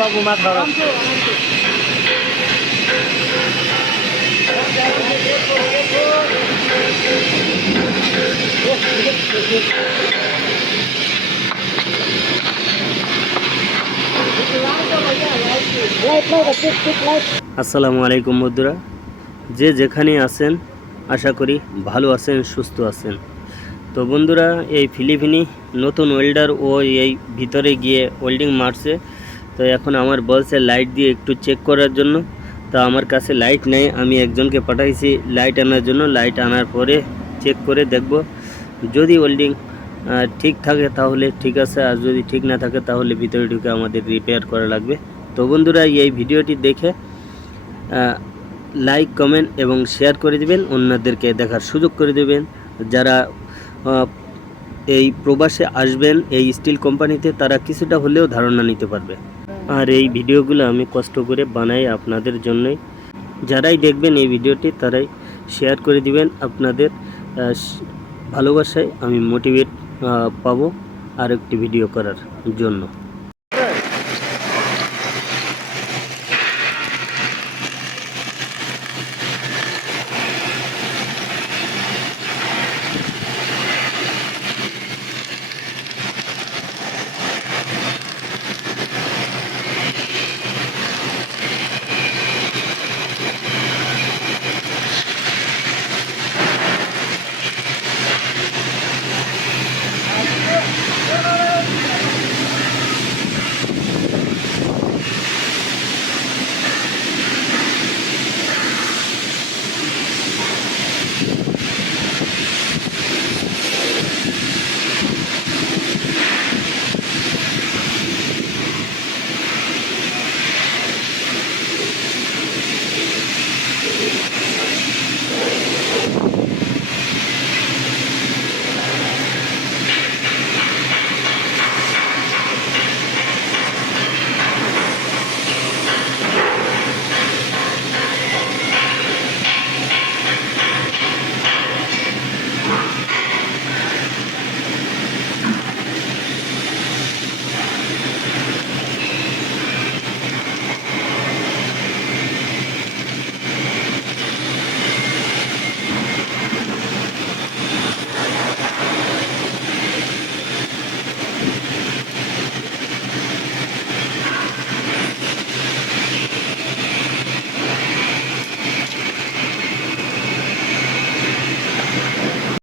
বাবু মাছ ধরো। আসসালামু আলাইকুম বন্ধুরা। যে যেখানে আছেন, আশা করি ভালো আছেন, সুস্থ আছেন। তো বন্ধুরা, এই ফিলিপিনি নতুন ওয়েল্ডার ও এই ভিতরে গিয়ে ওয়েল্ডিং মারছে। তো এখন আমার বলছে লাইট দিয়ে একটু চেক করার জন্য। তো আমার কাছে লাইট নেই, আমি একজনকে পাঠাইছি লাইট আনার জন্য। লাইট আনার পরে চেক করে দেখব। যদি ওয়েল্ডিং ঠিক থাকে তাহলে ঠিক আছে, আর যদি ঠিক না থাকে তাহলে ভিতরে ঢুকে আমাদের রিপেয়ার করা লাগবে। তো বন্ধুরা, এই ভিডিওটি দেখে লাইক কমেন্ট এবং শেয়ার করে দিবেন, অন্যদেরকে দেখার সুযোগ করে দেবেন। যারা এই প্রবাসে আসবেন, এই স্টিল কোম্পানিতে তারা কিছুটা হলেও ধারণা নিতে পারবে। আর এই ভিডিওগুলো আমি কষ্ট করে বানাই আপনাদের জন্যই। যারাই দেখবেন এই ভিডিওটি, তারাই শেয়ার করে দিবেন। আপনাদের ভালোবাসায় আমি মোটিভেট পাবো আর একটি ভিডিও করার জন্য।